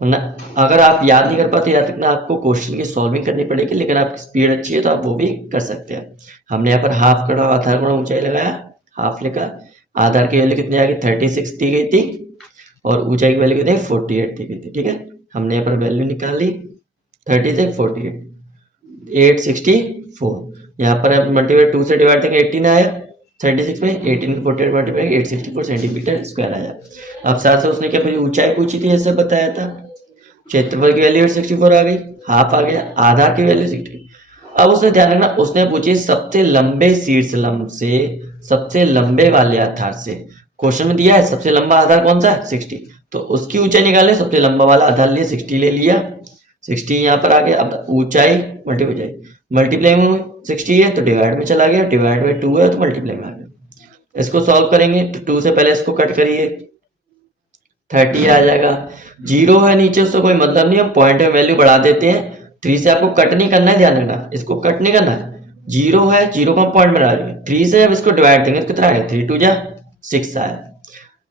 ना अगर आप याद नहीं कर पाते, याद रखना आपको क्वेश्चन की सॉल्विंग करनी पड़ेगी, लेकिन आपकी स्पीड अच्छी है तो आप वो भी कर सकते हैं। हमने यहाँ पर हाफ कड़ा आधार गुणा ऊंचाई लगाया, हाफ लिखा। आधार की वैल्यू कितनी आ गई 36 दी गई थी, और ऊंचाई की वैल्यू कितनी 48 दी गई थी, ठीक है। हमने यहाँ पर वैल्यू निकाली 36 48 864। यहाँ पर आप मल्टीप्लाई 2 से डिवाइड करेंगे 18 आया 36 में, 18 को 48 मल्टीप्लाई 864 सेंटीमीटर स्क्वायर आया। अब साथ से उसने क्या पूछी, ऊंचाई पूछी थी, जैसे बताया था। क्षेत्रफल की वैल्यू 864 आ गई, हाफ आ गया, आधार की वैल्यू 60। अब उसने ध्यान रखना, उसने पूछी सबसे लंबे शीर्ष लंब से सबसे लंबे वाले आधार से। क्वेश्चन में दिया है सबसे लंबा आधार कौन सा है 60, तो उसकी ऊंचाई निकाले, सबसे लंबा वाला आधार लिए 60 ले लिया, 60 यहाँ पर आ गया। अब ऊंचाई मल्टीप्लाई में 60 है तो डिवाइड में चला गया, डिवाइड में 2 है तो मल्टीप्लाई में आ गया। इसको सॉल्व करेंगे तो 2 से पहले इसको कट करिए, 30 आ जाएगा। 0 है नीचे, उससे कोई मतलब नहीं, हम पॉइंट में वैल्यू बढ़ा देते हैं। 3 से आपको कट नहीं करना है, ध्यान रखना, इसको कट नहीं करना है। 0 है, 0 को पॉइंट में डाल देंगे। 3 से जब इसको डिवाइड देंगे तो कितना आएगा 3 2 जा 6 आया।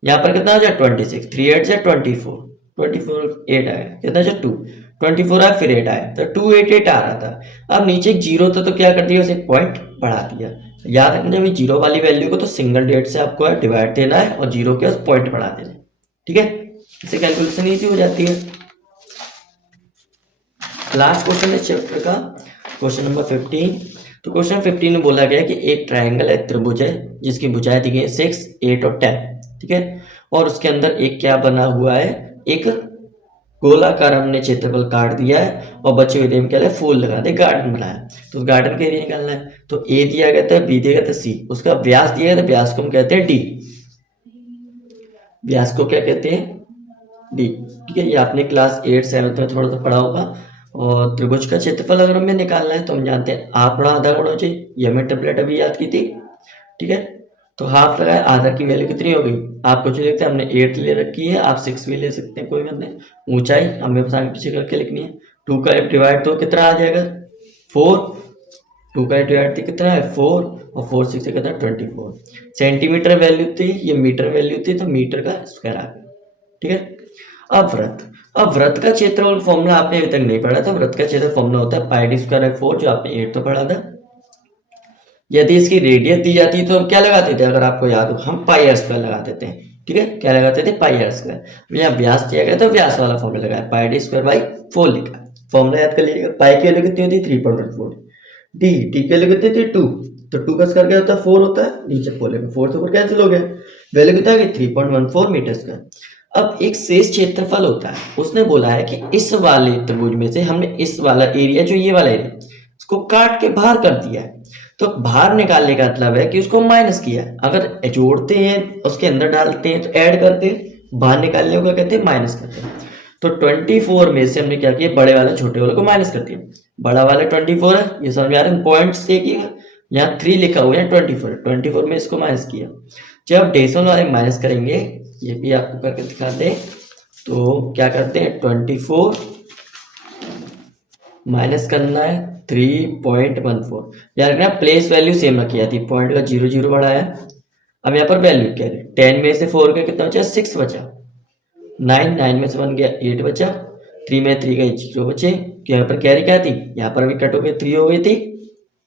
यहाँ पर कितना हो जाए 26, 3 8 जा 24, 24 8 आया, कितना जा 2, 24 आया फिर 8 आया, तो 2 8 8 आ रहा था। अब नीचे एक 0 था तो क्या कर दिया, उसे एक पॉइंट बढ़ा दिया। याद रखना जब 0 वाली वैल्यू को तो सिंगल डेट से आपको डिवाइड देना है और 0 के उस पॉइंट बढ़ा देना है, ठीक है। इससे कैलकुलेशन इजी हो जाती है। लास्ट क्वेश्चन है चैप्टर का, क्वेश्चन नंबर 15। तो क्वेश्चन 15 में बोला गया कि एक ट्रायंगल है, त्रिभुज है, जिसकी भुजाएं दी गई 6 8 और 10, ठीक है। और उसके अंदर एक क्या बना हुआ है, एक गोलाकार हमने क्षेत्रफल काट दिया है और बचे हुए में क्या है फूल लगा दे, गार्डन बनाया। तो उस गार्डन के एरिया निकालना है। तो ए दिया गया था, बी दिया गया था, सी, उसका व्यास दिया गया था, व्यास को हम कहते हैं डी, व्यास को क्या कहते हैं डी, ठीक है। ये आपने क्लास 8 7 में थोड़ा सा पढ़ा होगा। और त्रिभुज का क्षेत्रफल अगर हमें निकालना है तो हम जानते हैं हाफ गुणा आधा गुणा चाहिए, ये हमें टेबलेट अभी याद की थी, ठीक है। तो हाफ लगाया, आधा की वैल्यू कितनी हो गई, आप कुछ लिखते हैं, हमने 8 ले रखी है, आप 6 भी ले सकते हैं, कोई बात नहीं। ऊंचाई हमें बस आगे पीछे करके लिखनी है। 2 का डिवाइड तो कितना आ जाएगा 4, 2 का डिवाइड तो कितना है 4, और 4 6 से कितना 24 सेंटीमीटर वैल्यू थी, ये मीटर वैल्यू थी, तो मीटर का स्क्वायर आ गया, ठीक है। अब वृत्त का क्षेत्रफल फॉर्मूला आपने अभी तक नहीं पढ़ा था। वृत्त का क्षेत्र फॉर्मूला होता है पाई डी स्क्वायर बाई 4, जो आपने 8 तो पढ़ा था। यदि इसकी रेडियस दी जाती है तो हम क्या लगाते थे, अगर आपको याद हो, हम पाई आर स्क्वायर लगा देते हैं। ठीक है, क्या लगाते थे, पाई आर स्क्वायर। यहाँ व्यास दिया गया तो व्यास वाला फॉर्मूला लगाया, पाई डी स्क्वायर बाई 4 लिखा। फॉर्मूला याद कर लीजिएगा। पाई की वैल्यू कितनी होती है, 3.14। डी की वैल्यू कितनी थी, 2। तो 2 का स्क्वायर क्या होता है, 4 होता है। नीचे 4 लेकर 4 से 4 कैंसिल हो गया, वैल्यू कितना है, 3.14 मीटर स्क्वायर। अब एक शेष क्षेत्रफल होता है, उसने बोला है कि इस वाले त्रिभुज में से हमने इस वाला एरिया, जो ये वाला एरिया, इसको काट के बाहर कर दिया है। तो बाहर निकालने का मतलब है कि उसको माइनस किया। अगर जोड़ते हैं उसके अंदर डालते हैं तो ऐड करते हैं, बाहर निकालने को कहते हैं माइनस करते हैं। तो 24 में से हमने क्या किया, बड़े वाले छोटे वाले को माइनस कर दिया। बड़ा वाला 24 है, ये समझ में आ रहा है, पॉइंट्स देखिएगा, यहाँ 3 लिखा हुआ है, 24 में इसको माइनस किया। जब डेसिमल वाले माइनस करेंगे, ये भी आपको करके दिखाते हैं। तो क्या करते हैं, 24 माइनस करना है 3.14। याद रखना प्लेस वैल्यू सेम रखी जाती है, पॉइंट का 0 बढ़ाया। अब यहाँ पर वैल्यू क्या है, 10 में से 4 का कितना बचा, 6 बचा। 9 में से 1 गया, 8 बचा। 3 में 3 गई, 0 बचे। यहाँ पर कैरी क्या थी, यहाँ पर भी कट हो गई, 3 हो गई थी।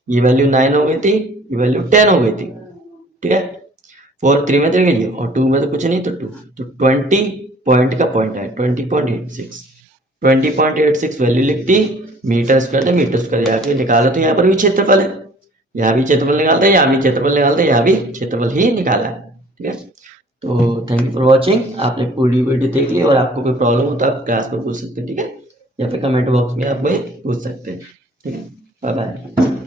ये वैल्यू 9 हो गई थी, ये वैल्यू 10 हो गई थी। ठीक है, 4 3 में 3 गई और 2 में तो कुछ नहीं, तो 2। तो 20 पॉइंट का पॉइंट है 20.86। 20.86 वैल्यू लिखती, मीटर स्क्वायर, मीटर स्क्वायर यहाँ पे निकाला। तो यहाँ पर भी क्षेत्रफल है, यहाँ भी क्षेत्रफल निकालते हैं, यहाँ भी क्षेत्रफल निकालते हैं, यहाँ भी क्षेत्रफल ही निकाला है। ठीक है, तो थैंक यू फॉर वॉचिंग। आपने पूरी वीडियो देख ली, और आपको कोई प्रॉब्लम हो तो आप क्लास पर पूछ सकते हैं। ठीक है, या फिर कमेंट बॉक्स में आप वही पूछ सकते हैं। ठीक है, बाय बाय।